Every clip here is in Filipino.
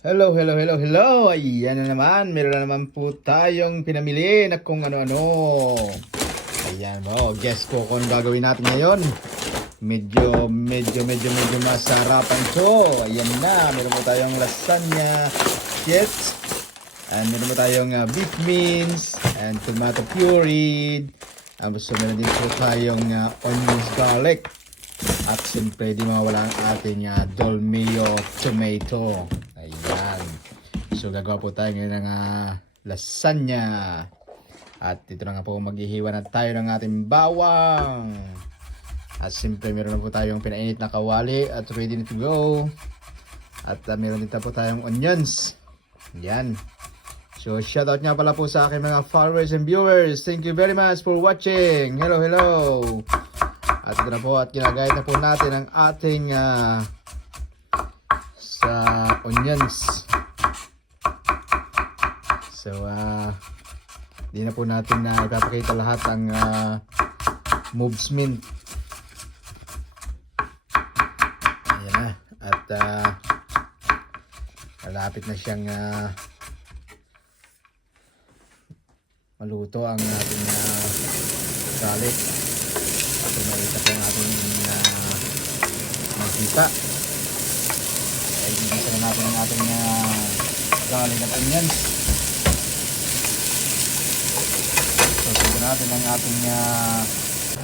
Hello, hello, hello, hello! Ayan na naman, meron na naman po tayong pinamili na kung ano-ano. Ayan mo, guess ko kung ano gagawin natin ngayon. Medyo masarapan to. Ayan na, meron po tayong lasagna, chips, and meron po tayong beef mince, and tomato puree. So meron din po tayong onions garlic. At siyempre di mawala ang ating dolmio tomato. Ayan. So gagawa po tayo ngayon ng lasagna. At ito na nga po, maghihiwa na tayo ng ating bawang. At siyempre meron na po tayong pinainit na kawali at ready to go. At meron din po tayong onions. Ayan. So shoutout nga pala po sa aking mga followers and viewers. Thank you very much for watching. Hello, hello. At ito na po, at ginagayat na po natin ang ating sa onions. So di na po natin ipapakita lahat ang moves mint. Ayan na. At malapit na siyang maluto ang ating garlic. At umaita po ang ating magkita. Ay gigisa na natin ang ating garlic at onions. So tignan natin ang ating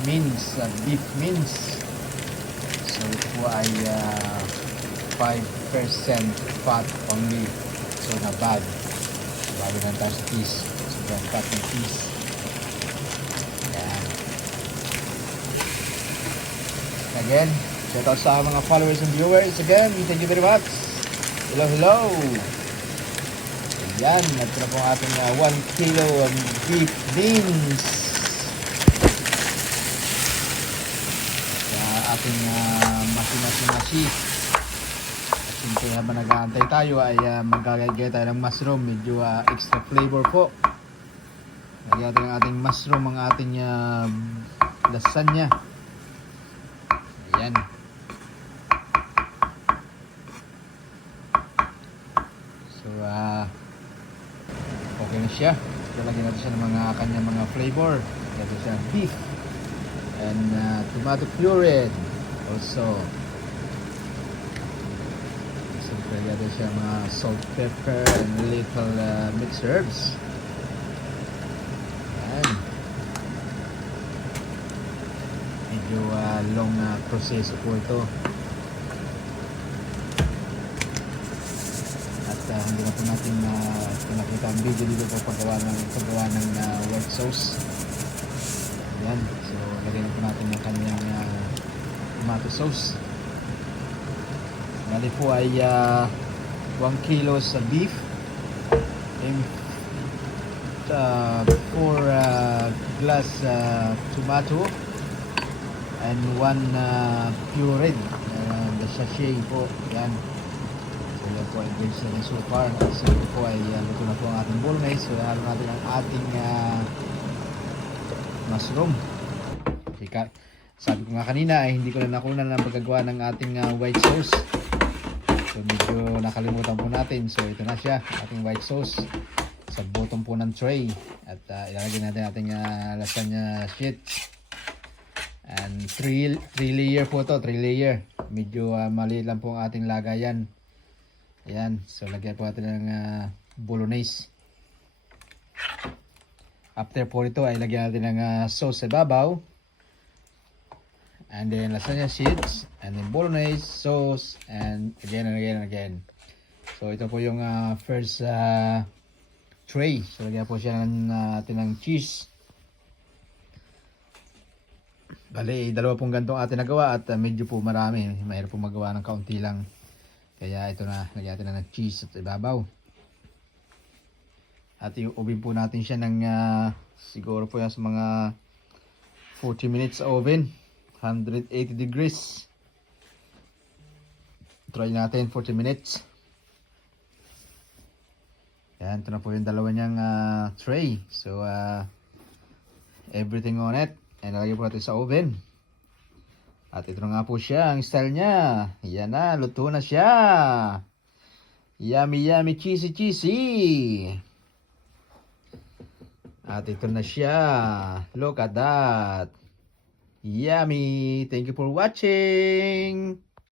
mince, beef mince. So ito po ay 5% fat only. So not bad. Bago lang tayo sa piece. So fat ng piece. Ayan. Again, shout out sa mga followers and viewers. Again, thank you very much. Hello, hello. Ayan, ito na po ang ating 1 kilo of beef beans. Sa ating masi. Siyempre habang nag-aantay tayo ay magkagaya tayo ng mushroom. Medyo extra flavor po. Lagyan natin ang ating mushroom, ang ating lasagna. Ayan. So okay na siya. So lagyan natin siya ng mga kanyang mga flavor. Lagyan natin siya ng beef and tomato puree also. Siyempre lagyan natin siya mga salt, pepper and little mixed herbs. Ayan. Medyo long proseso po ito. At hindi na po natin nakita ang video dito po paggawa ng white sauce. Ayan. So lagyan na po natin yung kanyang tomato sauce. Bali po ay 1 kilo sa beef and 4 glass tomato and 1 pureed the sachet po. Yan. So yan po ay grades na so far. So ito po ay luto na po ang ating bolognese. So halo natin ang ating mushroom. Okay, sabi ko nga kanina ay hindi ko na nakunan ng paggagawa ng ating white sauce. So medyo nakalimutan po natin. So ito na siya, ating white sauce sa bottom po ng tray. At ilalagay natin ating lasagna sheets. And 3 layer po to, 3 layer. Medyo maliit lang po ang ating lagayan. Ayan, so lagyan po natin ng bolognese. After po ito ay lagyan natin ng sauce sa babaw. And then lasagna sheets, and then bolognese sauce, and again and again and again. So ito po yung first tray. So lagyan po siya natin ng cheese. Bali, dalawa pong gantong atin nagawa at medyo po marami. Mahirap po magawa ng kaunti lang. Kaya ito na, lagyan natin na ng cheese at ibabaw. At i-oven po natin siya ng siguro po yan sa mga 40 minutes oven. 180 degrees. Try natin 40 minutes. Yan, ito na po yung dalawa niyang tray. So, everything on it. And nalagay po natin sa oven. At ito na nga po siya, ang style niya. Yan na, luto na siya. Yummy, yummy, cheesy, cheesy. At ito na siya. Look at that. Yummy. Thank you for watching.